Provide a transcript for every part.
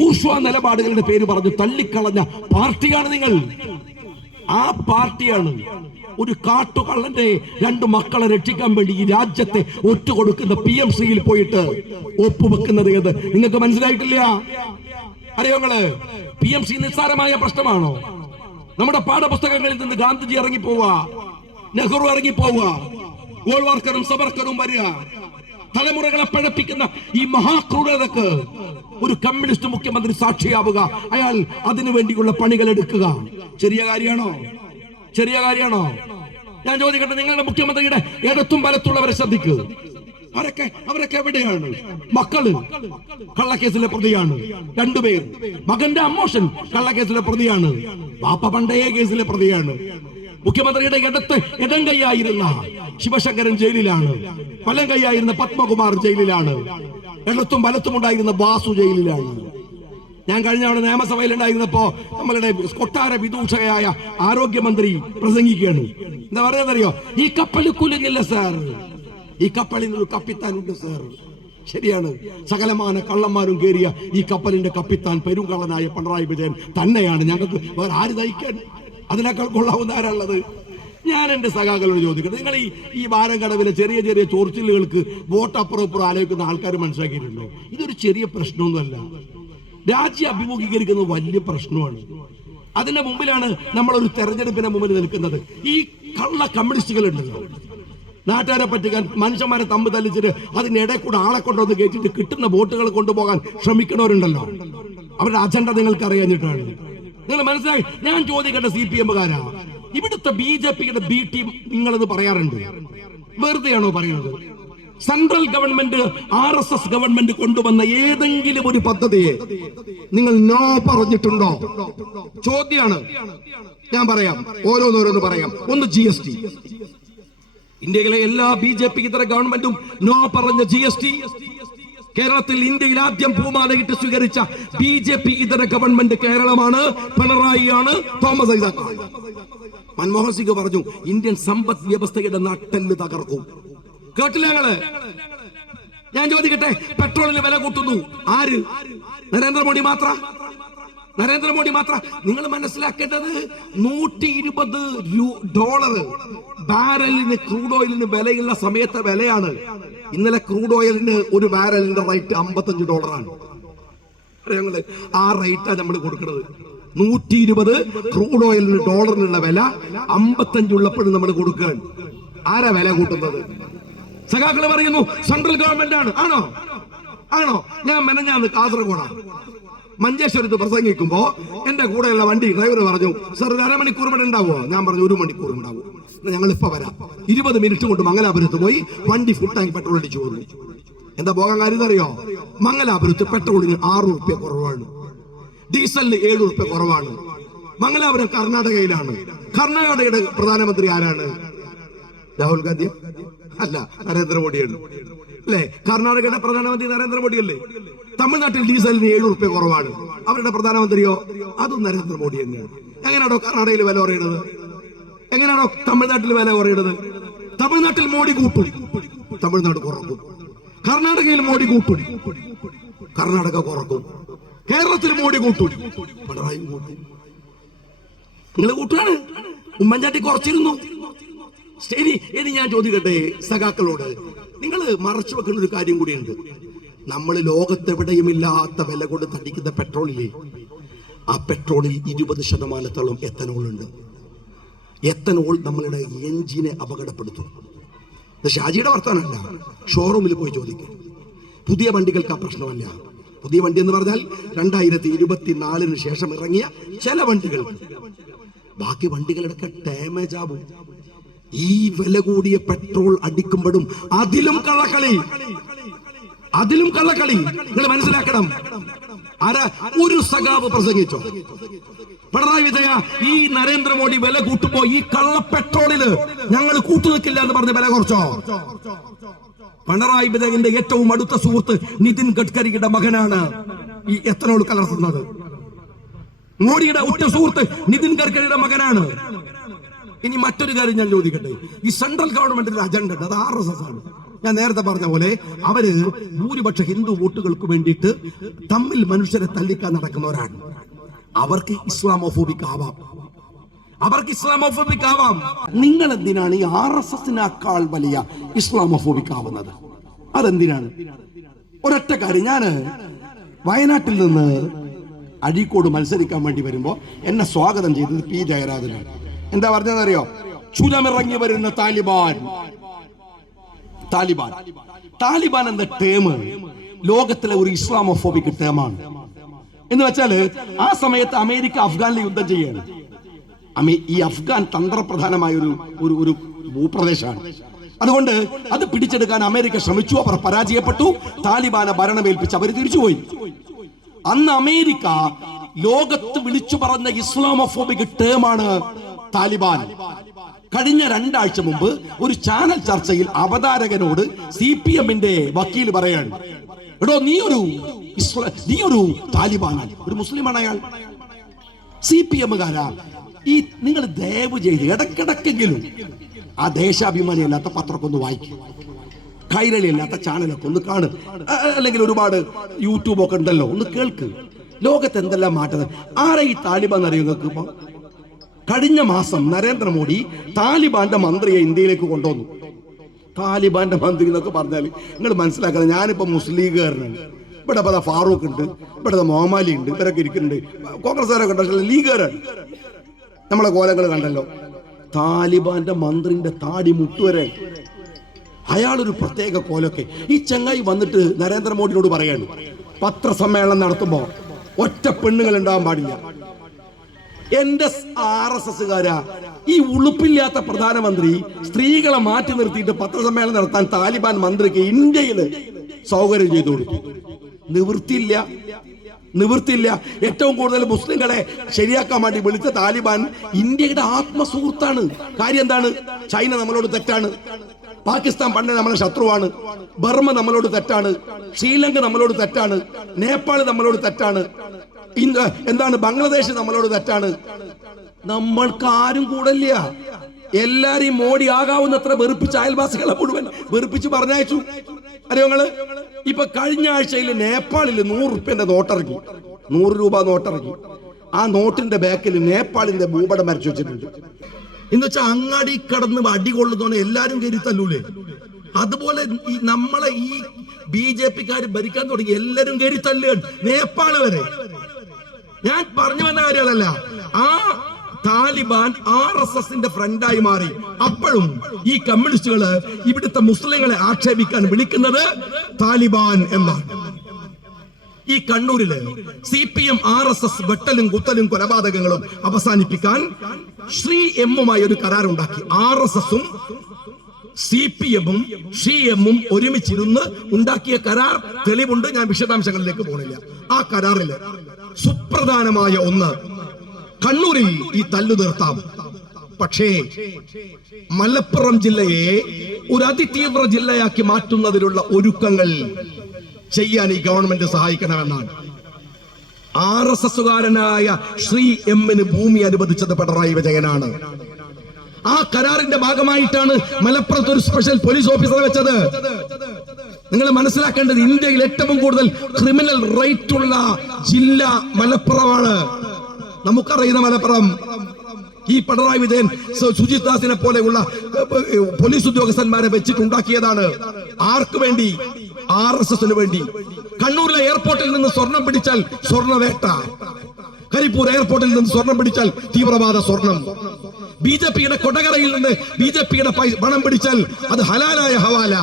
Bourgeois നിലപാടുകളുടെ പേര് പറഞ്ഞു തള്ളിക്കളഞ്ഞ പാർട്ടിയാണ് നിങ്ങൾ. ആ പാർട്ടിയാണ് ഒരു കാട്ടുകള്ളന്റെ രണ്ട് മക്കളെ രക്ഷിക്കാൻ വേണ്ടി ഈ രാജ്യത്തെ ഒറ്റുകൊടുക്കുന്ന പി എം സിയിൽ പോയിട്ട് ഒപ്പുവെക്കുന്നത് ഏത്? നിങ്ങൾക്ക് മനസ്സിലായിട്ടില്ല? അറിയോ പി എം സി നിസ്സാരമായ പ്രശ്നമാണോ? നമ്മുടെ പാഠപുസ്തകങ്ങളിൽ നിന്ന് ഗാന്ധിജി ഇറങ്ങി പോവുക നെഹ്റു ഇറങ്ങി പോവുക ഗോൾവാർക്കറും സബർക്കറും വരിക. തലമുറകളെ പഴപ്പിക്കുന്ന ഈ മഹാക്രൂരതക്ക് ഒരു കമ്മ്യൂണിസ്റ്റ് മുഖ്യമന്ത്രി സാക്ഷിയാവുക. അയാൾ അതിനു വേണ്ടിയുള്ള പണികൾ എടുക്കുക. ചെറിയ കാര്യമാണോ? ചെറിയ കാര്യമാണോ? ഞാൻ ചോദിക്കട്ടെ നിങ്ങളുടെ മുഖ്യമന്ത്രിയുടെ ഇടത്തും വലത്തുള്ളവരെ ശ്രദ്ധിക്കുക അവരൊക്കെ അവരൊക്കെ എവിടെയാണ്? മക്കൾ കള്ളക്കേസിലെ പ്രതിയാണ്. രണ്ടുപേർ. മകന്റെ അമ്മോഷൻ കള്ളക്കേസിലെ പ്രതിയാണ്. ബാപ്പ പണ്ടയെ കേസിലെ പ്രതിയാണ്. മുഖ്യമന്ത്രിയുടെ ഇടത്ത് ഇടം കൈയായിരുന്ന ശിവശങ്കരൻ ജയിലിലാണ് വലം കൈയായിരുന്ന പത്മകുമാർ ജയിലിലാണ് ഇടത്തും വലത്തും ഉണ്ടായിരുന്ന ബാസു ജയിലിലാണ്. ഞാൻ കഴിഞ്ഞ അവിടെ നിയമസഭയിൽ ഉണ്ടായിരുന്നപ്പോ നമ്മളുടെ കൊട്ടാര വിദൂഷകയായ ആരോഗ്യമന്ത്രി പ്രസംഗിക്കുകയാണ്. എന്താ പറയുന്നറിയോ ഈ കപ്പൽ കുലുങ്ങില്ല സാർ. ഈ കപ്പലിന് ഒരു കപ്പിത്താൻ ഉണ്ട് സാർ. ശരിയാണ്. സകലമാന കള്ളന്മാരും കേറിയ ഈ കപ്പലിന്റെ കപ്പിത്താൻ പെരുങ്കള്ളനായ പിണറായി വിജയൻ തന്നെയാണ്. ഞങ്ങൾക്ക് വേറെ ആര് നയിക്കാൻ അതിനേക്കാൾ കൊള്ളാവുന്ന ആരാളുള്ളത് ഞാൻ എന്റെ സഖാക്കളോട് ചോദിക്കട്ടെ. നിങ്ങൾ ഈ ഈ വാരക്കടവിലെ ചെറിയ ചെറിയ ചോർച്ചിലുകൾക്ക് വോട്ട് അപ്പുറം ഇപ്പുറം ആലോചിക്കുന്ന ആൾക്കാർ മനസ്സിലാക്കിയിട്ടുണ്ടോ? ഇതൊരു ചെറിയ പ്രശ്നമൊന്നുമല്ല. രാജ്യം അഭിമുഖീകരിക്കുന്നത് വലിയ പ്രശ്നമാണ്. അതിന്റെ മുമ്പിലാണ് ഒരു തെരഞ്ഞെടുപ്പിന്റെ മുമ്പിൽ നിൽക്കുന്നത്. ഈ കള്ള കമ്മ്യൂണിസ്റ്റുകൾ ഉണ്ടല്ലോ നാട്ടുകാരെ പറ്റിക്കാൻ മനുഷ്യന്മാരെ തമ്പ് തല്ലിച്ചിട്ട് അതിനിടെ കൂടെ ആളെ കൊണ്ടുവന്ന് കയറ്റിട്ട് കിട്ടുന്ന വോട്ടുകൾ കൊണ്ടുപോകാൻ ശ്രമിക്കുന്നവരുണ്ടല്ലോ. അവരുടെ അജണ്ട നിങ്ങൾക്ക് അറിയാഞ്ഞിട്ടാണ് നിങ്ങൾ മനസ്സിലായി? ഞാൻ ചോദിക്കേണ്ട സി പി എമ്മുകാരാ. ഇവിടുത്തെ ബി ജെ പിയുടെ ബി ടീം നിങ്ങളത് പറയാറുണ്ട്. വെറുതെയാണോ പറയുന്നത്? Central government R S S government കൊണ്ടുവന്ന ഏതെങ്കിലും ഒരു പദ്ധതിയെ നിങ്ങൾ നോ പറഞ്ഞിട്ടുണ്ടോ? ചോദ്യമാണ് ഞാൻ പറയാം. ഓരോന്നോരോന്ന് പറയാം. ഒന്ന് ജി എസ് ടി ഇന്ത്യയിലെ എല്ലാ ബി ജെ പി ഇതര ഗവൺമെന്റും നോ പറഞ്ഞ ജി എസ് ടി കേരളത്തിൽ ഇന്ത്യയിൽ ആദ്യം ഭൂമാലയിട്ട് സ്വീകരിച്ച ബി ജെ പി ഇതര ഗവൺമെന്റ് കേരളമാണ് പിണറായിയാണ് തോമസ് ഐസക് മൻമോഹൻ സിംഗ് പറഞ്ഞു ഇന്ത്യൻ സമ്പദ് വ്യവസ്ഥയുടെ നട്ടെല്ല് തകർക്കും. കേട്ടില്ല ഞങ്ങൾ? ഞാൻ ചോദിക്കട്ടെ പെട്രോളിന് വില കൂട്ടുന്നു. ആര്? നരേന്ദ്രമോദി മാത്ര? നരേന്ദ്രമോദി മാത്ര നിങ്ങൾ മനസ്സിലാക്കേണ്ടത് നൂറ്റി ഇരുപത് ഡോളർ ബാരലിന് ക്രൂഡ് ഓയിലിന് വിലയുള്ള സമയത്തെ വിലയാണ്. ഇന്നലെ ക്രൂഡ് ഓയിലിന് ഒരു ബാരലിന്റെ റേറ്റ് അമ്പത്തഞ്ച് ഡോളറാണ്. ഞങ്ങൾ ആ റേറ്റാണ് നമ്മൾ കൊടുക്കുന്നത് നൂറ്റി ഇരുപത് ക്രൂഡ് ഓയിലിന് ഡോളറിനുള്ള വില അമ്പത്തഞ്ച് ഉള്ളപ്പോഴും നമ്മൾ കൊടുക്കുകയാണ്. ആരാ വില കൂട്ടുന്നത്? സഖാക്കൾ പറയുന്നു സെൻട്രൽ ഗവൺമെന്റ് ആണ്? ആണോ? ആണോ ഞാൻ മെനഞ്ഞാന്ന് കാസർഗോഡാണ് മഞ്ചേശ്വരത്ത് പ്രസംഗിക്കുമ്പോ എന്റെ കൂടെയുള്ള വണ്ടി ഡ്രൈവർ പറഞ്ഞു സർ ഒരു അരമണിക്കൂർ ഇവിടെ ഉണ്ടാവുമോ ഞാൻ പറഞ്ഞു ഒരു മണിക്കൂർ ഉണ്ടാവും. ഞങ്ങൾ ഇപ്പൊ വരാം. ഇരുപത് മിനിറ്റ് കൊണ്ട് മംഗലാപുരത്ത് പോയി വണ്ടി ഫുൾ ടാങ്ക് പെട്രോൾ അടിച്ചു പോകുന്നു എന്താ പോകാൻ കാര്യം അറിയോ മംഗലാപുരത്ത് പെട്രോളിന് ആറ് ഉറുപ്യ കുറവാണ്. ഡീസലിന് ഏഴ് ഉറുപ്യ കുറവാണ്. മംഗലാപുരം കർണാടകയിലാണ്. കർണാടകയുടെ പ്രധാനമന്ത്രി ആരാണ്? രാഹുൽ ഗാന്ധി അല്ല നരേന്ദ്രമോദിയാണ്. അല്ലേ? കർണാടകയുടെ പ്രധാനമന്ത്രി നരേന്ദ്രമോദി അല്ലേ തമിഴ്നാട്ടിൽ ഡീസലിന് ഏഴ് റുപ്യ കുറവാണ്. അവരുടെ പ്രധാനമന്ത്രിയോ? അതും നരേന്ദ്രമോദി തന്നെയാണ്. എങ്ങനെയാണോ കർണാടകയിൽ വില കുറയുന്നത്? എങ്ങനെയാണോ തമിഴ്നാട്ടിൽ വില കുറയുന്നത്? തമിഴ്നാട്ടിൽ മോഡി കൂട്ടും. തമിഴ്നാട് കുറക്കും. കർണാടകയിൽ മോഡി കൂട്ടും. കർണാടക കുറക്കും. കേരളത്തിൽ മോഡി കൂട്ടും. പിണറായി കൂട്ടും. നിങ്ങൾ കൂട്ടാണ് ഉമ്മൻചാണ്ടി കുറച്ചിരുന്നു. ശരി ഇനി ഞാൻ ചോദിക്കട്ടെ സഖാക്കളോട്. നിങ്ങൾ മറച്ചു വെക്കുന്ന ഒരു കാര്യം കൂടിയുണ്ട്. നമ്മൾ ലോകത്തെവിടെയും ഇല്ലാത്ത വില കൊണ്ട് തടിക്കുന്ന പെട്രോളില്ലേ? ആ പെട്രോളിൽ ഇരുപത് ശതമാനത്തോളം എത്തനോൾ ഉണ്ട് എത്തനോൾ നമ്മളുടെ എഞ്ചിനെ അപകടപ്പെടുത്തും. ഷാജിയുടെ വർത്താനല്ല. ഷോറൂമിൽ പോയി ചോദിക്കും. പുതിയ വണ്ടികൾക്ക് ആ പ്രശ്നമല്ല. പുതിയ വണ്ടി എന്ന് പറഞ്ഞാൽ രണ്ടായിരത്തി ഇരുപത്തിനാലിന് ശേഷം ഇറങ്ങിയ ചില വണ്ടികൾ. ബാക്കി വണ്ടികളുടെ ഡാമേജ് ആവും. ഈ വില കൂടിയ പെട്രോൾ അടിക്കുമ്പോഴും അതിലും കള്ളക്കളി. അതിലും കള്ളക്കളി. നിങ്ങൾ മനസ്സിലാക്കണം. ആരാ? ഒരു സഖാവ് പ്രസംഗിച്ചോ? പിണറായി വിജയ ഈ നരേന്ദ്രമോദി വില കൂട്ടുമ്പോ ഈ കള്ള പെട്രോളിൽ ഞങ്ങൾ കൂട്ടുനിൽക്കില്ല എന്ന് പറഞ്ഞ് വില കുറച്ചോ? പിണറായി വിജയന്റെ ഏറ്റവും അടുത്ത സുഹൃത്ത് നിതിൻ ഗഡ്കരിയുടെ മകനാണ് ഈ എത്തനോട് കലർത്തുന്നത്. മോഡിയുടെ ഉറ്റ സുഹൃത്ത് നിതിൻ ഗഡ്കരിയുടെ മകനാണ്. ഇനി മറ്റൊരു കാര്യം ഞാൻ ചോദിക്കട്ടെ? ഈ സെൻട്രൽ ഗവൺമെന്റിന്റെ അജണ്ട ഉണ്ട്. അത് ആർ എസ് എസ് ആണ്. ഞാൻ നേരത്തെ പറഞ്ഞ പോലെ അവർ ഭൂരിപക്ഷ ഹിന്ദു വോട്ടുകൾക്ക് വേണ്ടിയിട്ട് തമ്മിൽ മനുഷ്യരെ തല്ലിക്കാൻ നടക്കുന്നവരാണ്. അവർക്ക് ഇസ്ലാമോഫോബിക് ആവാം. അവർക്ക് ഇസ്ലാമോഫോബിക് ആവാം. നിങ്ങൾ എന്തിനാണ് ഈ ആർ എസ് എസിനേക്കാൾ വലിയ ഇസ്ലാമോഫോബിക് ആവുന്നത്? അതെന്തിനാണ്? ഒരൊറ്റ കാര്യം. ഞാൻ വയനാട്ടിൽ നിന്ന് അഴീക്കോട് മത്സരിക്കാൻ വേണ്ടി വരുമ്പോ എന്നെ സ്വാഗതം ചെയ്തത് പി ജയരാജനാണ്. എന്താ പറഞ്ഞതെന്നറിയോ? ചുരമിറങ്ങി വരുന്ന താലിബാൻ. താലിബാൻ. താലിബാൻ എന്ന ടേം ലോകത്തിലെ ഒരു ഇസ്ലാമോഫോബിക് ടേമാണ് എന്ന് വെച്ചാൽ ആ സമയത്ത് അമേരിക്ക അഫ്ഗാനിൽ യുദ്ധം ചെയ്യാണ്. ഈ അഫ്ഗാൻ തന്ത്രപ്രധാനമായ ഒരു ഒരു ഒരു ഭൂപ്രദേശമാണ് അതുകൊണ്ട് അത് പിടിച്ചെടുക്കാൻ അമേരിക്ക ശ്രമിച്ചു അവർ പരാജയപ്പെട്ടു താലിബാനെ ഭരണമേൽപ്പിച്ച് അവർ തിരിച്ചുപോയി. അന്ന് അമേരിക്ക ലോകത്ത് വിളിച്ചു പറഞ്ഞ ഇസ്ലാമോഫോബിക് ടേമാണ് താലിബാൻ. കഴിഞ്ഞ രണ്ടാഴ്ച മുമ്പ് ഒരു ചാനൽ ചർച്ചയിൽ അവതാരകനോട് സി പി എമ്മിന്റെ വക്കീൽ പറയാണ് എടോ നീ ഒരു നീ ഒരു താലിബാനാണ് ഒരു മുസ്ലിമാണ് അയാൾ. സി പി എമ്മുകാരാ ഈ നിങ്ങൾ ദയവ് ചെയ്ത് ഇടക്കിടക്കെങ്കിലും ആ ദേശാഭിമാനി അല്ലാത്ത പത്രമൊക്കെ ഒന്ന് വായിക്കും. കൈരളി അല്ലാത്ത ചാനലൊക്കെ ഒന്ന് കാണ്. അല്ലെങ്കിൽ ഒരുപാട് യൂട്യൂബൊക്കെ ഉണ്ടല്ലോ ഒന്ന് കേൾക്ക്. ലോകത്ത് എന്തെല്ലാം മാറ്റം ആരാ ഈ താലിബാൻ അറിയോ നിങ്ങൾക്ക് ഇപ്പൊ? കഴിഞ്ഞ മാസം നരേന്ദ്രമോദി താലിബാന്റെ മന്ത്രിയെ ഇന്ത്യയിലേക്ക് കൊണ്ടുവന്നു. താലിബാന്റെ മന്ത്രി എന്നൊക്കെ പറഞ്ഞാൽ നിങ്ങൾ മനസ്സിലാക്കണം ഞാനിപ്പോ മുസ്ലിം ലീഗുകാരനാണ്. ഇവിടെ പല ഫാറൂഖ് ഉണ്ട് ഇവിടെ മോമാലി ഉണ്ട് ഇവരൊക്കെ ഇരിക്കുന്നുണ്ട്. കോൺഗ്രസ്സുകാരൊക്കെ പക്ഷേ ലീഗുകാരാണ്. നമ്മളെ കോലങ്ങൾ കണ്ടല്ലോ. താലിബാന്റെ മന്ത്രിന്റെ താടി മുട്ടുവരെ അയാളൊരു പ്രത്യേക കോലൊക്കെ. ഈ ചങ്ങായി വന്നിട്ട് നരേന്ദ്രമോദിയോട് പറയാണ് പത്രസമ്മേളനം നടത്തുമ്പോൾ ഒറ്റ പെണ്ണുങ്ങൾ ഉണ്ടാവാൻ പാടില്ല. എന്റെ ആർ എസ് എസ്സുകാരാ. ഈ ഉളുപ്പില്ലാത്ത പ്രധാനമന്ത്രി സ്ത്രീകളെ മാറ്റി നിർത്തിയിട്ട് പത്രസമ്മേളനം നടത്താൻ താലിബാൻ മന്ത്രിക്ക് ഇന്ത്യയിൽ സൗകര്യം ചെയ്തു കൊടുത്തു. നിവൃത്തിയില്ല. നിവൃത്തിയില്ല. ഏറ്റവും കൂടുതൽ മുസ്ലിങ്ങളെ ശരിയാക്കാൻ വേണ്ടി വിളിച്ച താലിബാൻ ഇന്ത്യയുടെ ആത്മസുഹൃത്താണ്. കാര്യം എന്താണ്? ചൈന നമ്മളോട് തെറ്റാണ്. പാകിസ്ഥാൻ പണ്ട് നമ്മളെ ശത്രുവാണ്. ബർമ നമ്മളോട് തെറ്റാണ്. ശ്രീലങ്ക നമ്മളോട് തെറ്റാണ്. നേപ്പാൾ നമ്മളോട് തെറ്റാണ്. എന്താണ് ബംഗ്ലാദേശ് നമ്മളോട് തെറ്റാണ്? നമ്മൾക്ക് ആരും കൂടല്ല എല്ലാരെയും മോഡി ആകാവുന്നത്ര വെറുപ്പിച്ച അയൽവാസികളെ മുഴുവൻ വെറുപ്പിച്ച് പറഞ്ഞയച്ചു. അറിയോ നിങ്ങൾ ഇപ്പൊ കഴിഞ്ഞ ആഴ്ചയിൽ നേപ്പാളിൽ നൂറ് റുപ്യന്റെ നോട്ടിറങ്ങി നൂറ് രൂപ നോട്ടിറങ്ങി ആ നോട്ടിന്റെ ബാക്കിൽ നേപ്പാളിന്റെ ഭൂപടം വരച്ചു വെച്ചിട്ടുണ്ട്. എന്ന് വെച്ചാൽ അങ്ങാടി കടന്ന് അടി കൊള്ളുന്നോനെ എല്ലാരും കയറി തല്ലൂലേ? അതുപോലെ ഈ നമ്മളെ ഈ ബി ജെ പിക്കാര് ഭരിക്കാൻ തുടങ്ങി എല്ലാരും കയറി തല്ലുകയാണ് നേപ്പാൾ വരെ. ഞാൻ പറഞ്ഞു വന്ന കാര്യങ്ങളല്ല. ആ താലിബാൻ ആർ എസ് എസിന്റെ ഫ്രണ്ടായി മാറി. അപ്പോഴും ഈ കമ്മ്യൂണിസ്റ്റുകൾ ഇവിടുത്തെ മുസ്ലിങ്ങളെ ആക്ഷേപിക്കാൻ വിളിക്കുന്നത് താലിബാൻ എന്നാണ്. ഈ കണ്ണൂരിൽ C P M R S S വെട്ടലും കുത്തലും കൊലപാതകങ്ങളും അവസാനിപ്പിക്കാൻ ശ്രീ എമ്മുമായി ഒരു കരാറുണ്ടാക്കി. ആർ എസ് എസും സി പി എമ്മും ഷി എമ്മും ഒരുമിച്ചിരുന്ന് ഉണ്ടാക്കിയ കരാർ തെളിവുണ്ട്. ഞാൻ വിശദാംശങ്ങളിലേക്ക് പോണില്ല. ആ കരാറിൽ സുപ്രധാനമായ ഒന്ന്. കണ്ണൂരിൽ ഈ തല്ലു നിർത്താം. പക്ഷേ മലപ്പുറം ജില്ലയെ ഒരു അതിതീവ്ര ജില്ലയാക്കി മാറ്റുന്നതിനുള്ള ഒരുക്കങ്ങൾ ചെയ്യാൻ ഈ ഗവൺമെന്റ് സഹായിക്കണമെന്നാണ്. ആർ എസ് എസുകാരനായ ശ്രീ എമ്മിന് ഭൂമി അനുവദിച്ചത് പിണറായി വിജയനാണ്. ആ കരാറിന്റെ ഭാഗമായിട്ടാണ് മലപ്പുറത്ത് ഒരു സ്പെഷ്യൽ പോലീസ് ഓഫീസറെ വെച്ചത്. നിങ്ങൾ മനസ്സിലാക്കേണ്ടത് ഇന്ത്യയിൽ ഏറ്റവും കൂടുതൽ ക്രിമിനൽ റൈറ്റ് ഉള്ള ജില്ല മലപ്പുറമാണ്. നമുക്കറിയുന്ന മലപ്പുറം. ഈ പിണറായി വിജയൻ സുജിത് ദാസിനെ പോലെയുള്ള പോലീസ് ഉദ്യോഗസ്ഥന്മാരെ വെച്ചിട്ടുണ്ടാക്കിയതാണ്. ആർക്ക് വേണ്ടി? ആർ എസ് എസിന് വേണ്ടി. കണ്ണൂരിലെ എയർപോർട്ടിൽ നിന്ന് സ്വർണം പിടിച്ചാൽ സ്വർണവേട്ട. കരിപ്പൂർ എയർപോർട്ടിൽ നിന്ന് സ്വർണം പിടിച്ചാൽ തീവ്രവാദ സ്വർണം. ബി ജെ പിയുടെ കൊടകരയിൽ നിന്ന് ബി ജെ പിയുടെ പണം പിടിച്ചാൽ അത് ഹലാലായ ഹവാല.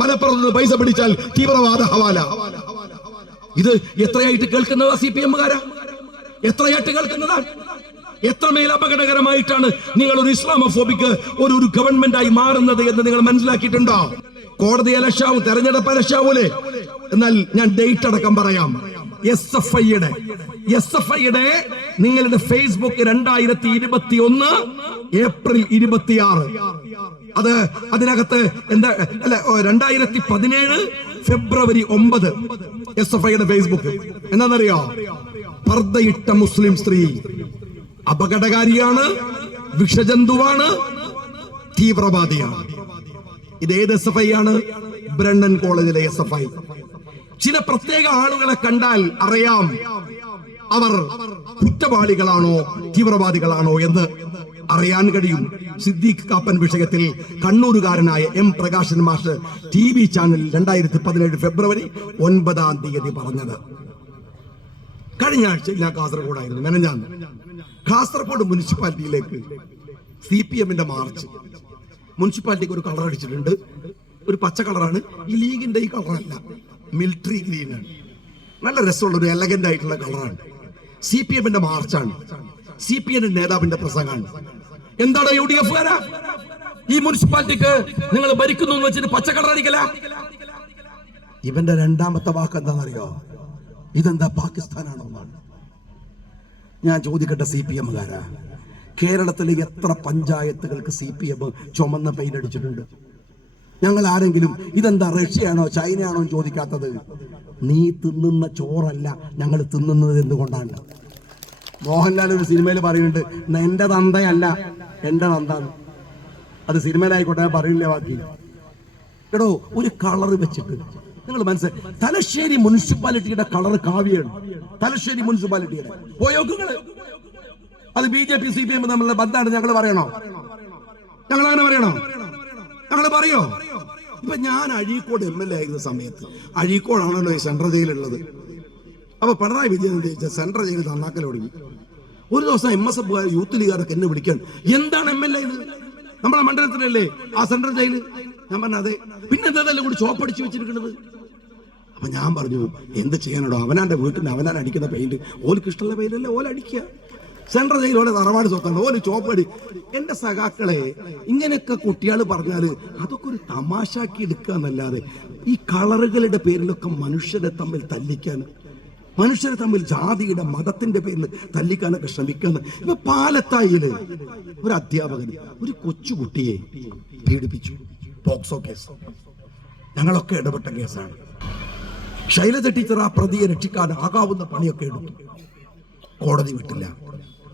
മലപ്പുറത്ത് നിന്ന് പൈസ പിടിച്ചാൽ തീവ്രവാദ ഹവാല. ഇത് എത്രയായിട്ട് കേൾക്കുന്നതാ സി പി എമ്മുകാരാ? എത്രയായിട്ട് കേൾക്കുന്നതാണ്? എത്രമേൽ അപകടകരമായിട്ടാണ് നിങ്ങൾ ഒരു ഇസ്ലാമോഫോബിക്ക് ഒരു ഒരു ഗവൺമെന്റായി മാറുന്നത് എന്ന് നിങ്ങൾ മനസ്സിലാക്കിയിട്ടുണ്ടോ? കോടതി അലക്ഷാവും തെരഞ്ഞെടുപ്പ് അലക്ഷാവൂലേ എന്നാൽ ഞാൻ ഡേറ്റ് അടക്കം പറയാം. എസ് എഫ് ഐയുടെ എസ് എഫ് ഐയുടെ നിങ്ങളുടെ ഫേസ്ബുക്ക് രണ്ടായിരത്തി ഇരുപത്തി ഒന്ന് ഏപ്രിൽ ഇരുപത്തിയാറ്. അത് അതിനകത്ത് എന്താ അല്ല രണ്ടായിരത്തി പതിനേഴ് ഫെബ്രുവരി ഒമ്പത് എസ് എഫ് ഐയുടെ ഫേസ്ബുക്ക് എന്താണെന്നറിയോ? പർദ്ദയിട്ട മുസ്ലിം സ്ത്രീ. അപകടകാരിയാണ് വിഷജന്തുവാണ് തീവ്രവാദിയാണ്. ഇത് ഏത് എസ് എഫ് ഐ ആണ്? ബ്രണ്ണൻ കോളേജിലെ എസ് എഫ് ഐ. ചില പ്രത്യേക ആളുകളെ കണ്ടാൽ അറിയാം അവർ കുറ്റവാളികളാണോ തീവ്രവാദികളാണോ എന്ന്. അറിയാൻ കഴിയും. സിദ്ദീഖ് കാപ്പൻ വിഷയത്തിൽ കണ്ണൂരുകാരനായ എം പ്രകാശൻ മാഷ് ടി വി ചാനൽ രണ്ടായിരത്തി പതിനേഴ് ഫെബ്രുവരി ഒൻപതാം തീയതി പറഞ്ഞത്. കഴിഞ്ഞ ആഴ്ച ഞാൻ കാസർഗോഡായിരുന്നു മെനഞ്ഞാന്ന്. കാസർഗോഡ് മുനിസിപ്പാലിറ്റിയിലേക്ക് സി പി എമ്മിന്റെ മാർച്ച്. മുനിസിപ്പാലിറ്റിക്ക് ഒരു കളർ അടിച്ചിട്ടുണ്ട്. ഒരു പച്ച കളറാണ്. ഈ ലീഗിന്റെ ഈ കളറല്ല മിലിറ്ററി ഗ്രീനാണ്. നല്ല രസമുള്ള ഒരു എലഗന്റ് ആയിട്ടുള്ള കളറാണ്. സി പി എമ്മിന്റെ മാർച്ചാണ്. സി പി എമ്മിന്റെ നേതാവിന്റെ പ്രസംഗമാണ്. എന്താണ് യു ഡി എഫ് ഈ മുനിസിപ്പാലിറ്റിക്ക് നിങ്ങൾ ഭരിക്കുന്നു എന്ന് വെച്ചിട്ട് പച്ച കളർ അടിക്കല? ഇവന്റെ രണ്ടാമത്തെ വാക്ക് എന്താണെന്നറിയോ? ഇതെന്താ പാകിസ്ഥാനാണോ എന്നാണ്. ഞാൻ ചോദിക്കട്ടെ സി പി എമ്മുകാരാ? കേരളത്തിലെ എത്ര പഞ്ചായത്തുകൾക്ക് സി പി എം ചുമന്ന പെയിന്റ് അടിച്ചിട്ടുണ്ട്? ഞങ്ങൾ ആരെങ്കിലും ഇതെന്താ റഷ്യയാണോ ചൈനയാണോ എന്ന് ചോദിക്കാത്തത്? നീ തിന്നുന്ന ചോറല്ല ഞങ്ങൾ തിന്നുന്നത് എന്തുകൊണ്ടാണ്? മോഹൻലാൽ ഒരു സിനിമയിൽ പറയുന്നുണ്ട് "ന- എന്റെ തന്തയല്ല എന്റെ നന്ദാന്ന് അത് സിനിമയിലായിക്കോട്ടെ ഞാൻ പറയില്ല ബാക്കി. എടോ ഒരു കളർ വെച്ചിട്ട്. നിങ്ങൾ മനസ്സിലായി തലശ്ശേരി മുനിസിപ്പാലിറ്റിയുടെ കളർ കാവ്യാണ്. തലശ്ശേരി മുനിസിപ്പാലിറ്റിയുടെ. അത് B J P C P M തമ്മിലുള്ള ബന്ധമാണ് ഞങ്ങൾ പറയണോ? ഞങ്ങൾ അങ്ങനെ പറയണോ? ഞങ്ങൾ പറയോ? ഇപ്പൊ ഞാൻ അഴീക്കോട് എം എൽ എ ആയിരുന്ന സമയത്ത് അഴീക്കോടാണല്ലോ ഈ സെൻട്രൽ ജയിലുള്ളത് അപ്പൊ പിണറായി വിജയൻ സെൻട്രൽ ജയിൽ നന്നാക്കൽ തുടങ്ങി. ഒരു ദിവസം എം എസ് എഫ് യൂത്ത് ലീഗുകാരൊക്കെ എന്നെ വിളിക്കാൻ. എന്താണ് എം എൽ എ ഇത്? നമ്മളെ മണ്ഡലത്തിലല്ലേ? ആ സെൻട്രൽ ജയിൽ. ഞാൻ പറഞ്ഞ അതെ. പിന്നെ എന്താ കൂടി ചോപ്പടിച്ച് വെച്ചിരിക്കുന്നത് അപ്പൊ ഞാൻ പറഞ്ഞു എന്ത് ചെയ്യാനോടോ? അവനാന്റെ വീട്ടിൽ അവനാൻ അടിക്കുന്ന പെയിന്റ് ഓലിക്ക് ഇഷ്ടമുള്ള പെയിന്റല്ലേ ഓല അടിക്കുക. സെൻട്രൽ ജയിൽ ഓലെ തറവാട് സ്വത്താണ്. ഓൽ ചോപ്പടി എന്റെ സഖാക്കളെ ഇങ്ങനെയൊക്കെ കുട്ടികൾ പറഞ്ഞാൽ അതൊക്കെ ഒരു തമാശാക്കി എടുക്കുക എന്നല്ലാതെ ഈ കളറുകളുടെ പേരിലൊക്കെ മനുഷ്യരെ തമ്മിൽ തല്ലിക്കാൻ മനുഷ്യരെ തമ്മിൽ ജാതിയുടെ മതത്തിന്റെ പേരിൽ തല്ലിക്കാനൊക്കെ ശ്രമിക്കുന്ന. ഇപ്പൊ പാലത്തായിൽ ഒരു അധ്യാപകൻ ഒരു കൊച്ചുകുട്ടിയെ പീഡിപ്പിച്ചു. POCSO case. ഞങ്ങളൊക്കെ ഇടപെട്ട കേസാണ്. ശൈലജ ടീച്ചർ ആ പ്രതിയെ രക്ഷിക്കാൻ ആകാവുന്ന പണിയൊക്കെ എടുത്തു. കോടതി വിട്ടില്ല.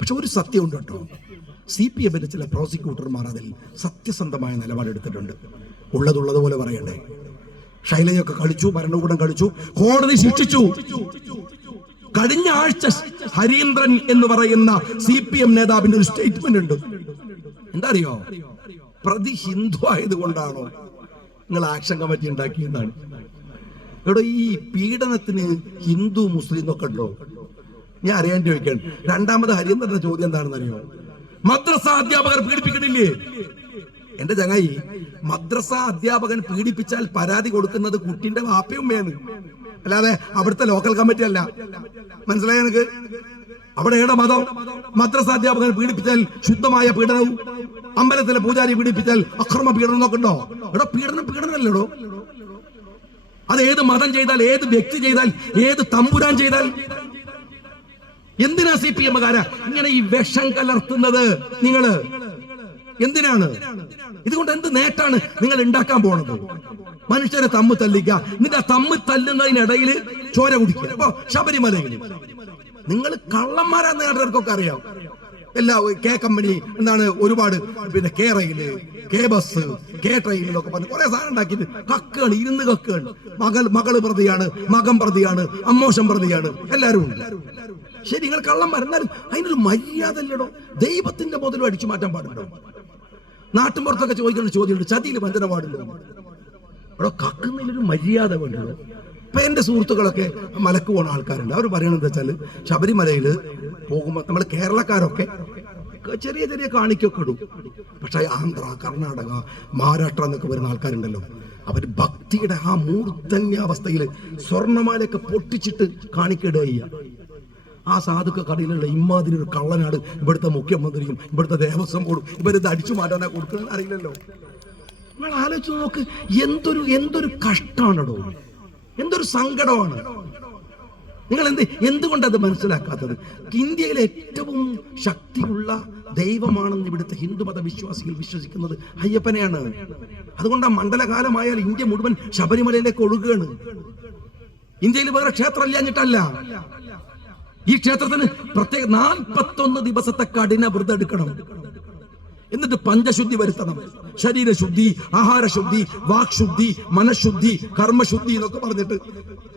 പക്ഷെ ഒരു സത്യമുണ്ട് കേട്ടോ. സി പി എമ്മിന്റെ ചില പ്രോസിക്യൂട്ടർമാർ അതിൽ സത്യസന്ധമായ നിലപാടെടുത്തിട്ടുണ്ട്. ഉള്ളതുള്ളതുപോലെ പറയണ്ടേ? ശൈലജയൊക്കെ കളിച്ചു ഭരണകൂടം കളിച്ചു കോടതി ശിക്ഷിച്ചു. കഴിഞ്ഞ ആഴ്ച ഹരീന്ദ്രൻ എന്ന് പറയുന്ന സി പി എം നേതാവിന്റെ ഒരു സ്റ്റേറ്റ്മെന്റ് ഉണ്ട്. എന്താ അറിയോ പ്രതി ഹിന്ദു ആയതുകൊണ്ടാണോ നിങ്ങൾ ആക്ഷൻ കമ്മിറ്റി ഉണ്ടാക്കിയെന്നാണ്. ഇവിടെ ഈ പീഡനത്തിന് ഹിന്ദു മുസ്ലിം ഒക്കെ ഉണ്ടോ? ഞാൻ അറിയാൻ ചോദിക്കാൻ രണ്ടാമത് ഹരീന്ദ്രന്റെ ചോദ്യം എന്താണെന്ന് അറിയോ മദ്രസ അധ്യാപകർ പീഡിപ്പിക്കണില്ലേ? എന്റെ ചങ്ങായി മദ്രസ അധ്യാപകൻ പീഡിപ്പിച്ചാൽ പരാതി കൊടുക്കുന്നത് കുട്ടിന്റെ വാപ്പയുമ്മയാണ് അല്ലാതെ അവിടുത്തെ ലോക്കൽ കമ്മിറ്റി അല്ല. മനസ്സിലായ എനിക്ക് അവിടെ ഏടെ മതം മദ്രസ അധ്യാപകൻ പീഡിപ്പിച്ചാൽ ശുദ്ധമായ പീഡനവും അമ്പലത്തിലെ പൂജാരി പീഡിപ്പിച്ചാൽ അക്രമ പീഡനം നോക്കണ്ടോ ഇവിടെ പീഡനം പീഡനമല്ലടോ അത് ഏത് മതം ചെയ്താൽ ഏത് വ്യക്തി ചെയ്താൽ ഏത് തമ്പുരാൻ ചെയ്താൽ? എന്തിനാ സി പി എമ്മുകാര ഇങ്ങനെ ഈ വിഷം കലർത്തുന്നത് നിങ്ങൾ? എന്തിനാണ്? ഇതുകൊണ്ട് എന്ത് നേട്ടാണ് നിങ്ങൾ ഉണ്ടാക്കാൻ പോണത്? മനുഷ്യരെ തമ്മ് തല്ലിക്ക. ആ തമ്മ് തല്ലുന്നതിനിടയിൽ ചോര കുടിക്കുക. അപ്പൊ ശബരിമലയിൽ നിങ്ങൾ കള്ളന്മാരാന്ന് നേടർക്കൊക്കെ അറിയാം. എല്ലാ കെ കമ്പനി എന്താണ് ഒരുപാട് പിന്നെ K rail K bus K train എന്നൊക്കെ പറഞ്ഞ് കുറെ സാധനം ഉണ്ടാക്കിയിട്ട് കക്കാണ് ഇരുന്ന് കക്കാണ്. മകൾ മകൾ പ്രതിയാണ് മകം പ്രതിയാണ് അമ്മോശം പ്രതിയാണ്. എല്ലാവരും ഉണ്ട്. ശരി നിങ്ങൾ കള്ളം എന്നാലും അതിനൊരു മര്യാദ അല്ലടോ ദൈവത്തിന്റെ മുതലും അടിച്ചു മാറ്റാൻ പാടുണ്ടോ? നാട്ടിൻപുറത്തൊക്കെ ചോദിക്കുന്ന ചോദ്യമുണ്ട്. ചതിയിൽ വഞ്ചന പാടില്ല അവിടെ കക്കുന്നതിലൊരു മര്യാദ വേണ്ടത് ഇപ്പൊ എന്റെ സുഹൃത്തുക്കളൊക്കെ മലക്ക് പോണ ആൾക്കാരുണ്ട്. അവർ പറയണത് വെച്ചാൽ ശബരിമലയിൽ പോകുമ്പോൾ നമ്മൾ കേരളക്കാരൊക്കെ ചെറിയ ചെറിയ കാണിക്കൊക്കെ ഇടും. പക്ഷെ ആന്ധ്ര കർണാടക മഹാരാഷ്ട്ര എന്നൊക്കെ വരുന്ന ആൾക്കാരുണ്ടല്ലോ. അവർ ഭക്തിയുടെ ആ മൂർധന്യാവസ്ഥയിൽ സ്വർണമാലയൊക്കെ പൊട്ടിച്ചിട്ട് കാണിക്കിടുക ആ സാധുക്ക കടയിലുള്ള ഇമ്മാതിരി ഒരു കള്ളനാട് ഇവിടുത്തെ മുഖ്യമന്ത്രിയും ഇവിടുത്തെ ദേവസ്വം ബോർഡും ഇവരിത് അടിച്ചു മാറ്റാനാ കൊടുക്കുന്നത് അറിയില്ലല്ലോ. നിങ്ങൾ ആലോചിച്ച് നോക്ക് എന്തൊരു എന്തൊരു കഷ്ടമാണടോ എന്തൊരു സങ്കടമാണ്. നിങ്ങൾ എന്ത് എന്തുകൊണ്ടത് മനസ്സിലാക്കാത്തത്? ഇന്ത്യയിലെ ഏറ്റവും ശക്തിയുള്ള ദൈവമാണെന്ന് ഇവിടുത്തെ ഹിന്ദുമത വിശ്വാസികൾ വിശ്വസിക്കുന്നത് അയ്യപ്പനെയാണ്. അതുകൊണ്ട് ആ മണ്ഡലകാലമായാൽ ഇന്ത്യ മുഴുവൻ ശബരിമലയിലേക്ക് ഒഴുകുകയാണ് ഇന്ത്യയിൽ വേറെ ക്ഷേത്രം ഇല്ലാഞ്ഞിട്ടല്ല. ഈ ക്ഷേത്രത്തിന് പ്രത്യേക നാൽപ്പത്തൊന്ന് ദിവസത്തെ കഠിന വ്രതം എടുക്കണം. എന്നിട്ട് പഞ്ചശുദ്ധി വരുത്തണം. ശരീരശുദ്ധി ആഹാരശുദ്ധി വാക്ശുദ്ധി മനഃശുദ്ധി കർമ്മശുദ്ധി എന്നൊക്കെ പറഞ്ഞിട്ട്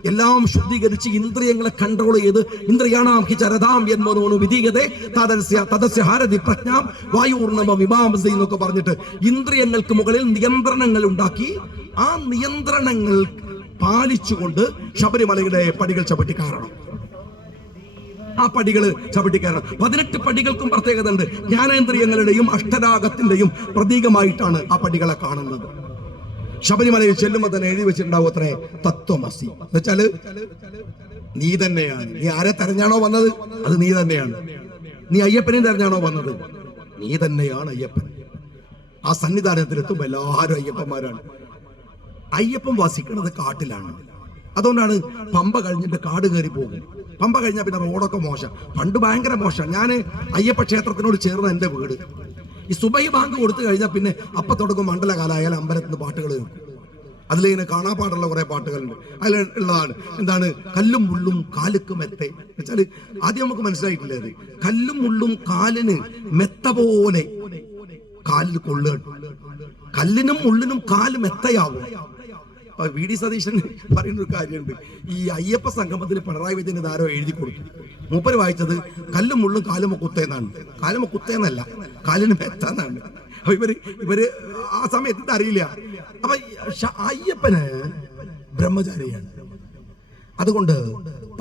എല്ലാം ശുദ്ധീകരിച്ച് ഇന്ദ്രിയങ്ങളെ കൺട്രോൾ ചെയ്ത് ഇന്ദ്രിയാണാം ഹി ചരതാം എന്മനോണു വിധീയത തദസ്യ തദസ്യ ഹാരതി പ്രജ്ഞാം വായൂർണമ എന്നൊക്കെ പറഞ്ഞിട്ട് ഇന്ദ്രിയങ്ങൾക്ക് മുകളിൽ നിയന്ത്രണങ്ങൾ ഉണ്ടാക്കി ആ നിയന്ത്രണങ്ങൾ പാലിച്ചുകൊണ്ട് ശബരിമലയുടെ പടികൾ ചവിട്ടി കാരണം ആ പടികൾ ചവിട്ടിക്കയറണം പതിനെട്ട് പടികൾക്കും പ്രത്യേകത ഉണ്ട് ജ്ഞാനേന്ദ്രിയങ്ങളുടെയും അഷ്ടരാഗത്തിന്റെയും പ്രതീകമായിട്ടാണ് ആ പടികളെ കാണുന്നത്. ശബരിമലയിൽ ചെല്ലുമ്പോൾ തന്നെ എഴുതി വെച്ചിട്ടുണ്ടാവും തത്വമസി. എന്നുവെച്ചാൽ നീ തന്നെയാണ്. നീ ആരെ തെരഞ്ഞാണോ വന്നത്? അത് നീ തന്നെയാണ്. നീ അയ്യപ്പനെ തെരഞ്ഞാണോ വന്നത്? നീ തന്നെയാണ് അയ്യപ്പൻ. ആ സന്നിധാനത്തിലെത്തുമ്പോൾ എല്ലാവരും അയ്യപ്പന്മാരാണ്. അയ്യപ്പൻ വസിക്കുന്നത് കാട്ടിലാണ്. അതുകൊണ്ടാണ് പമ്പ കഴിഞ്ഞിട്ട് കാട് കയറി പോകും പമ്പ കഴിഞ്ഞാൽ പിന്നെ റോഡൊക്കെ മോശം. പണ്ട് ഭയങ്കര മോശം. ഞാൻ അയ്യപ്പ ക്ഷേത്രത്തിനോട് ചേർന്ന എന്റെ വീട്. ഈ സുബൈ ബാങ്ക് കൊടുത്തു കഴിഞ്ഞാൽ പിന്നെ അപ്പം തുടങ്ങും മണ്ഡലകാലായാൽ അമ്പലത്തിൽ നിന്ന് പാട്ടുകൾ അതിലിങ്ങനെ കാണാപ്പാടുള്ള കുറേ പാട്ടുകളുണ്ട്. അതിൽ ഉള്ളതാണ്. എന്താണ്? കല്ലും മുള്ളും കാലുക്കും മെത്തെ. വെച്ചാൽ ആദ്യം നമുക്ക് മനസ്സിലായിട്ടില്ല അത്? കല്ലും മുള്ളും കാലിന് മെത്ത പോലെ കാലിൽ കൊള്ളുക. കല്ലിനും മുള്ളിനും കാൽ മെത്തയാവും. വി ഡി സതീശൻ പറയുന്ന ഒരു കാര്യമുണ്ട്. ഈ അയ്യപ്പ സംഗമത്തിന് പിണറായി വിജയൻ ഇതാരോ എഴുതി കൊടുത്തു. മൂപ്പര് വായിച്ചത് കല്ലും മുള്ളും കാലുമ കുത്തേന്നാണ് കാലുമ കുത്തേന്നല്ല കാലിന് മെത്താന്നാണ് അപ്പൊ ഇവർ ഇവർ ആ സമയത്ത് അറിയില്ല. അപ്പൊ അയ്യപ്പന് ബ്രഹ്മചാരിയാണ്. അതുകൊണ്ട്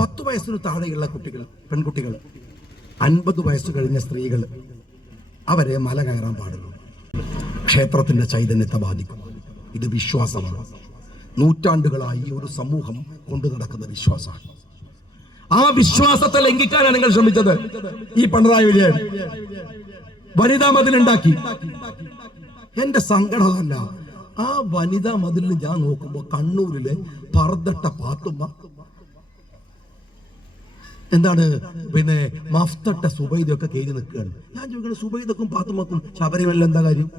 പത്ത് വയസ്സിന് താഴെയുള്ള കുട്ടികൾ പെൺകുട്ടികൾ അൻപത് വയസ്സ് കഴിഞ്ഞ സ്ത്രീകൾ അവരെ മല കയറാൻ പാടുന്നു. ക്ഷേത്രത്തിന്റെ ചൈതന്യത്തെ ബാധിക്കും. ഇത് വിശ്വാസമാണ്. നൂറ്റാണ്ടുകളായി ഒരു സമൂഹം കൊണ്ടു നടക്കുന്ന വിശ്വാസമാണ്. ആ വിശ്വാസത്തെ ലംഘിക്കാനാണ് നിങ്ങൾ ശ്രമിച്ചത്. ഈ പിണറായി വിജയൻ. വനിതാ മതിലുണ്ടാക്കി എന്റെ സങ്കടം അല്ല ആ വനിതാ മതിലിൽ ഞാൻ നോക്കുമ്പോ കണ്ണൂരിലെ പറദട്ട പാത്തുമ്മ. എന്താണ്? പിന്നെ മഫ്തട്ട സുബൈദൊക്കെ കയറി നിൽക്കുകയാണ്. ഞാൻ ചോദിക്കുന്നത് സുബൈദക്കും പാത്തുമ്മക്കും ശബരിമല എന്താ കാര്യം?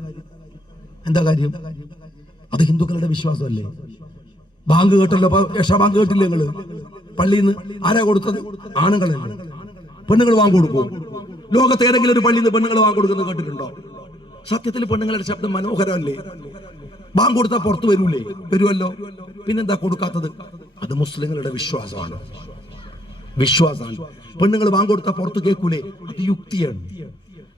എന്താ കാര്യം? അത് ഹിന്ദുക്കളുടെ വിശ്വാസമല്ലേ? ബാങ്ക് കേട്ടല്ലോ യക്ഷ ബാങ്ക് കേട്ടില്ലേ നിങ്ങൾ? പള്ളിയിൽ നിന്ന് ആരാ കൊടുത്തത്? ആണുങ്ങളല്ലേ. പെണ്ണുങ്ങൾ വാങ്ങി കൊടുക്കും. ലോകത്ത് ഏതെങ്കിലും ഒരു പള്ളിയിൽ നിന്ന് പെണ്ണുങ്ങൾ വാങ്ങി കൊടുക്കുന്നത് കേട്ടിട്ടുണ്ടോ? സത്യത്തിൽ പെണ്ണുങ്ങളുടെ ശബ്ദം മനോഹരമല്ലേ? ബാങ്ക് കൊടുത്താൽ പുറത്തു വരൂലേ? വരുമല്ലോ പിന്നെന്താ കൊടുക്കാത്തത്? അത് മുസ്ലിങ്ങളുടെ വിശ്വാസമാണ്. വിശ്വാസമാണ്. പെണ്ണുങ്ങൾ വാങ്ങി കൊടുത്താൽ പുറത്ത് കേൾക്കൂലേ? അത് യുക്തിയാണ്.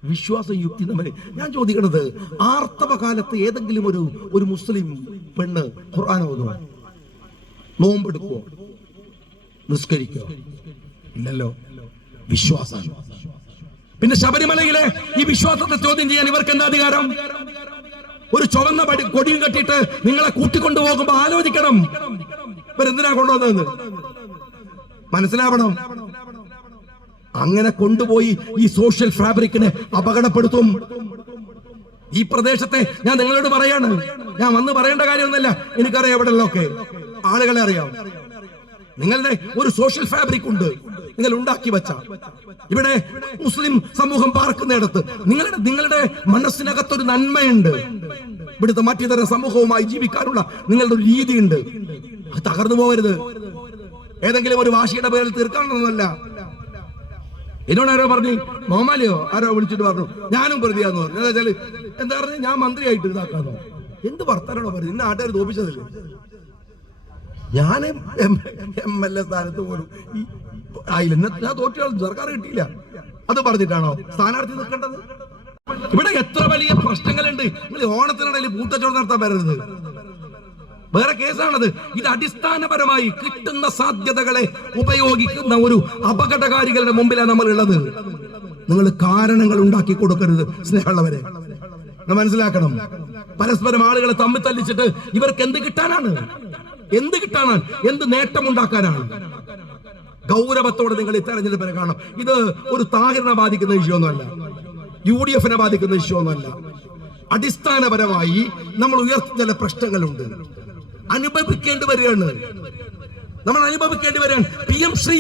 വിശ്വാസം യുക്തി തമ്മിൽ ഞാൻ ചോദിക്കണത് ആർത്തവ കാലത്ത് ഏതെങ്കിലും ഒരു ഒരു മുസ്ലിം പെണ്ണ് ഖുർആൻ ഓതുമോ നോമ്പെടുക്കോ നിസ്കരിക്കോ? ഇല്ലല്ലോ. വിശ്വാസമാണ്. പിന്നെ ശബരിമലയിലെ ഈ വിശ്വാസത്തെ ചോദ്യം ചെയ്യാൻ ഇവർക്ക് എന്താ അധികാരം? ഒരു ചുവന്ന പടി കൊടിയും കെട്ടിയിട്ട് നിങ്ങളെ കൂട്ടിക്കൊണ്ടു പോകുമ്പോ ആലോചിക്കണം. ഇവരെന്തിനാ കൊണ്ടുവന്നതെന്ന് മനസ്സിലാവണം. അങ്ങനെ കൊണ്ടുപോയി ഈ സോഷ്യൽ ഫാബ്രിക്കിനെ അപകടപ്പെടുത്തും. ഈ പ്രദേശത്തെ ഞാൻ നിങ്ങളോട് പറയാണ്. ഞാൻ വന്ന് പറയേണ്ട കാര്യമൊന്നുമില്ല. എനിക്കറിയാം എവിടെയൊക്കെ ആളുകളെ അറിയാം. നിങ്ങളുടെ ഒരു സോഷ്യൽ ഫാബ്രിക് ഉണ്ട്. നിങ്ങൾ ഉണ്ടാക്കി വെച്ച. ഇവിടെ മുസ്ലിം സമൂഹം പാർക്കുന്നിടത്ത് നിങ്ങളുടെ നിങ്ങളുടെ മനസ്സിനകത്തൊരു നന്മയുണ്ട്. ഇവിടുത്തെ മറ്റുതര സമൂഹവുമായി ജീവിക്കാനുള്ള നിങ്ങളുടെ ഒരു രീതിയുണ്ട്. അത് തകർന്നു പോകരുത്. ഏതെങ്കിലും ഒരു വാശിയുടെ പേരിൽ തീർക്കാണെന്നല്ല എന്നോട് ആരോ പറഞ്ഞു മോമാലിയോ ആരോ വിളിച്ചിട്ട് പറഞ്ഞു. ഞാനും പ്രതിയാന്ന് പറഞ്ഞു. എന്താ വെച്ചാൽ എന്താ പറഞ്ഞു ഞാൻ മന്ത്രിയായിട്ട് ഇതാക്കാന്നോ എന്ത് വർത്താനോടോ പറഞ്ഞു ഇന്ന് നാട്ടുകാർ തോപ്പിച്ചതല്ലേ? ഞാൻ എം എൽ എ സ്ഥാനത്ത് പോലും ആയില്ല. ഞാൻ തോറ്റ സർക്കാർ കിട്ടിയില്ല. അത് പറഞ്ഞിട്ടാണോ സ്ഥാനാർത്ഥി നിൽക്കേണ്ടത്? ഇവിടെ എത്ര വലിയ പ്രശ്നങ്ങളുണ്ട്. നിങ്ങൾ ഓണത്തിനിടയിൽ പൂത്തച്ചോട് നടത്താൻ വരരുത്. വേറെ കേസാണത്. ഇത് അടിസ്ഥാനപരമായി കിട്ടുന്ന സാധ്യതകളെ ഉപയോഗിക്കുന്ന ഒരു അപകടകാരികളുടെ മുമ്പിലാണ് നമ്മൾ ഉള്ളത് നിങ്ങൾ കാരണങ്ങൾ ഉണ്ടാക്കി കൊടുക്കരുത് സ്നേഹമുള്ളവരെ. മനസ്സിലാക്കണം. പരസ്പരം ആളുകളെ തമ്മിൽ തല്ലിച്ചിട്ട് ഇവർക്ക് എന്ത് കിട്ടാനാണ്? എന്ത് കിട്ടാനാണ്? എന്ത് നേട്ടമുണ്ടാക്കാനാണ്? ഗൗരവത്തോടെ നിങ്ങൾ ഈ തെരഞ്ഞെടുപ്പിനെ കാണണം. ഇത് ഒരു താഹിറിനെ ബാധിക്കുന്ന വിഷയമൊന്നുമല്ല യു ഡി എഫിനെ ബാധിക്കുന്ന വിഷയമൊന്നുമല്ല അടിസ്ഥാനപരമായി നമ്മൾ ഉയർത്തുന്ന ചില പ്രശ്നങ്ങളുണ്ട്. അനുഭവിക്കേണ്ടി വരികയാണ്. നമ്മൾ അനുഭവിക്കേണ്ടി വരികയാണ്. പി എം ശ്രീ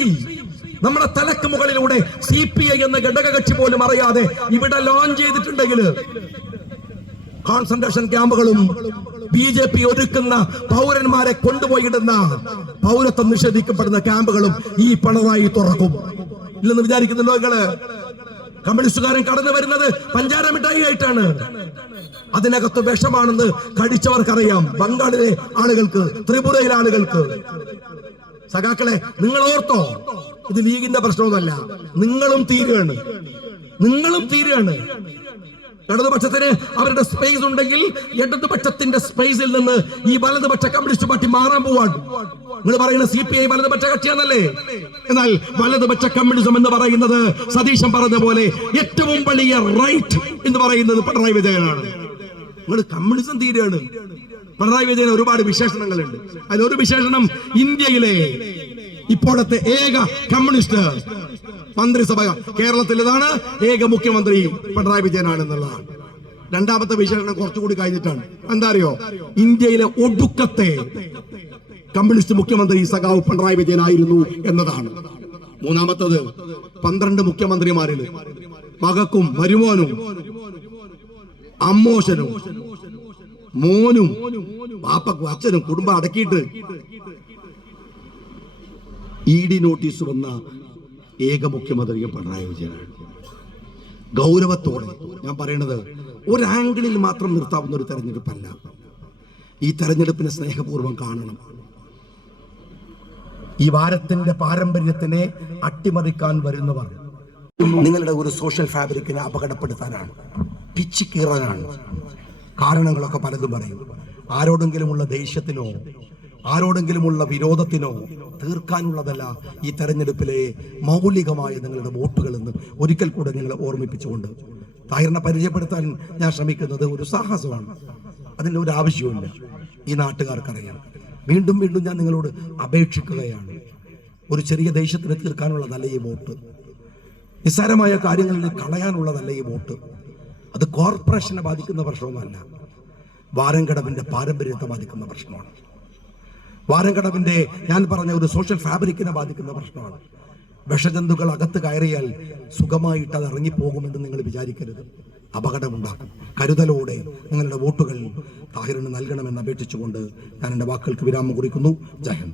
നമ്മുടെ തലക്ക് മുകളിലൂടെ സി പി ഐ എന്ന ഘടകകക്ഷി പോലും അറിയാതെ ഇവിടെ ലോഞ്ച് ചെയ്തിട്ടുണ്ടെങ്കിൽ കോൺസെൻട്രേഷൻ ക്യാമ്പുകളും ബി ജെ പി ഒരുക്കുന്ന പൗരന്മാരെ കൊണ്ടുപോയിടുന്ന പൗരത്വം നിഷേധിക്കപ്പെടുന്ന ക്യാമ്പുകളും ഈ പിണറായി തുറക്കും. ഇല്ലെന്ന് വിചാരിക്കുന്നുണ്ടോ നിങ്ങൾ? കമ്മ്യൂണിസ്റ്റുകാരൻ കടന്നു വരുന്നത് പഞ്ചാര മിഠായി ആയിട്ടാണ്. അതിനകത്ത് വിഷമാണെന്ന് കടിച്ചവർക്കറിയാം ബംഗാളിലെ ആളുകൾക്ക് ത്രിപുരയിലെ ആളുകൾക്ക്. സഖാക്കളെ നിങ്ങൾ ഓർത്തോ ഇത് ലീഗിന്റെ പ്രശ്നമൊന്നുമല്ല. നിങ്ങളും തീരുകയാണ്. നിങ്ങളും തീരുകയാണ്. ഇടതുപക്ഷത്തിന് അവരുടെ സ്പേസ് ഉണ്ടെങ്കിൽ ഇടതുപക്ഷത്തിന്റെ സ്പേസിൽ നിന്ന് ഈ വലതുപക്ഷ കമ്മ്യൂണിസ്റ്റ് പാർട്ടി മാറാൻ പോവാണ്. നിങ്ങൾ പറയുന്ന സി പി ഐ വലതുപക്ഷ കക്ഷിയാണല്ലേ എന്നാൽ വലതുപക്ഷ കമ്മ്യൂണിസം എന്ന് പറയുന്നത് സതീശൻ പറഞ്ഞ പോലെ ഏറ്റവും വലിയ റൈറ്റ് എന്ന് പറയുന്നത് പിണറായി വിജയനാണ്. നിങ്ങൾ കമ്മ്യൂണിസം തീരുകയാണ്. പിണറായി വിജയൻ ഒരുപാട് വിശേഷണങ്ങളുണ്ട്. അതിലൊരു വിശേഷണം ഇന്ത്യയിലെ ഇപ്പോഴത്തെ ഏക കമ്മ്യൂണിസ്റ്റ് മന്ത്രിസഭ കേരളത്തിൽ ഇതാണ് ഏക മുഖ്യമന്ത്രി പിണറായി വിജയനാണ് എന്നുള്ളതാണ് രണ്ടാമത്തെ വിശേഷണം കുറച്ചുകൂടി കഴിഞ്ഞിട്ടാണ്. എന്താ അറിയോ? ഇന്ത്യയിലെ ഒടുക്കത്തെ കമ്മ്യൂണിസ്റ്റ് മുഖ്യമന്ത്രി സഖാവ് പിണറായി വിജയനായിരുന്നു എന്നതാണ്. മൂന്നാമത്തത് പന്ത്രണ്ട് മുഖ്യമന്ത്രിമാരിൽ മകക്കും മരുമോനും അമ്മോശനും മോനും പാപ്പക്കും അച്ഛനും കുടുംബം അടക്കിയിട്ട് ഇ ഡി നോട്ടീസ് വന്ന ഏക മുഖ്യമന്ത്രിയും പിണറായി വിജയനാണ്. ഗൗരവത്തോടെ ഞാൻ പറയണത് ഒരു ആംഗിളിൽ മാത്രം നിർത്താവുന്ന ഒരു തെരഞ്ഞെടുപ്പല്ല. ഈ തെരഞ്ഞെടുപ്പിനെ സ്നേഹപൂർവം കാണണം. ഈ വാരത്തിന്റെ പാരമ്പര്യത്തിനെ അട്ടിമറിക്കാൻ വരുന്നവർ നിങ്ങളുടെ ഒരു സോഷ്യൽ ഫാബ്രിക്കിനെ അപകടപ്പെടുത്താനാണ് പിച്ച് കീറാനാണ്. കാരണങ്ങളൊക്കെ പലതും പറയും. ആരോടെങ്കിലുമുള്ള ദേഷ്യത്തിനോ ആരോടെങ്കിലുമുള്ള വിരോധത്തിനോ തീർക്കാനുള്ളതല്ല ഈ തെരഞ്ഞെടുപ്പിലെ മൗലികമായ നിങ്ങളുടെ വോട്ടുകൾ എന്ന് ഒരിക്കൽ കൂടെ നിങ്ങളെ ഓർമ്മിപ്പിച്ചുകൊണ്ട് താഹിറിനെ പരിചയപ്പെടുത്താൻ ഞാൻ ശ്രമിക്കുന്നത് ഒരു സാഹസമാണ്. അതിന്റെ ഒരു ആവശ്യവുമില്ല. ഈ നാട്ടുകാർക്കറിയാം. വീണ്ടും വീണ്ടും ഞാൻ നിങ്ങളോട് അപേക്ഷിക്കുകയാണ്. ഒരു ചെറിയ ദേശത്തിന് തീർക്കാനുള്ളതല്ല ഈ വോട്ട്. നിസ്സാരമായ കാര്യങ്ങളിൽ കളയാനുള്ളതല്ല ഈ വോട്ട്. അത് കോർപ്പറേഷനെ ബാധിക്കുന്ന പ്രശ്നമൊന്നുമല്ല വാരംകടവിന്റെ പാരമ്പര്യത്തെ ബാധിക്കുന്ന പ്രശ്നമാണ്. വാരംകടവിന്റെ ഞാൻ പറഞ്ഞ ഒരു സോഷ്യൽ ഫാബ്രിക്കിനെ ബാധിക്കുന്ന പ്രശ്നമാണ്. വിഷജന്തുക്കൾ അകത്ത് കയറിയാൽ സുഖമായിട്ട് അത് ഇറങ്ങിപ്പോകുമെന്ന് നിങ്ങൾ വിചാരിക്കരുത്. അപകടമുണ്ടാക്കും. കരുതലോടെ നിങ്ങളുടെ വോട്ടുകൾ താഹിറിന് നൽകണമെന്ന് അപേക്ഷിച്ചുകൊണ്ട് ഞാൻ എന്റെ വാക്കുകൾക്ക് വിരാമം കുറിക്കുന്നു. ജയൻ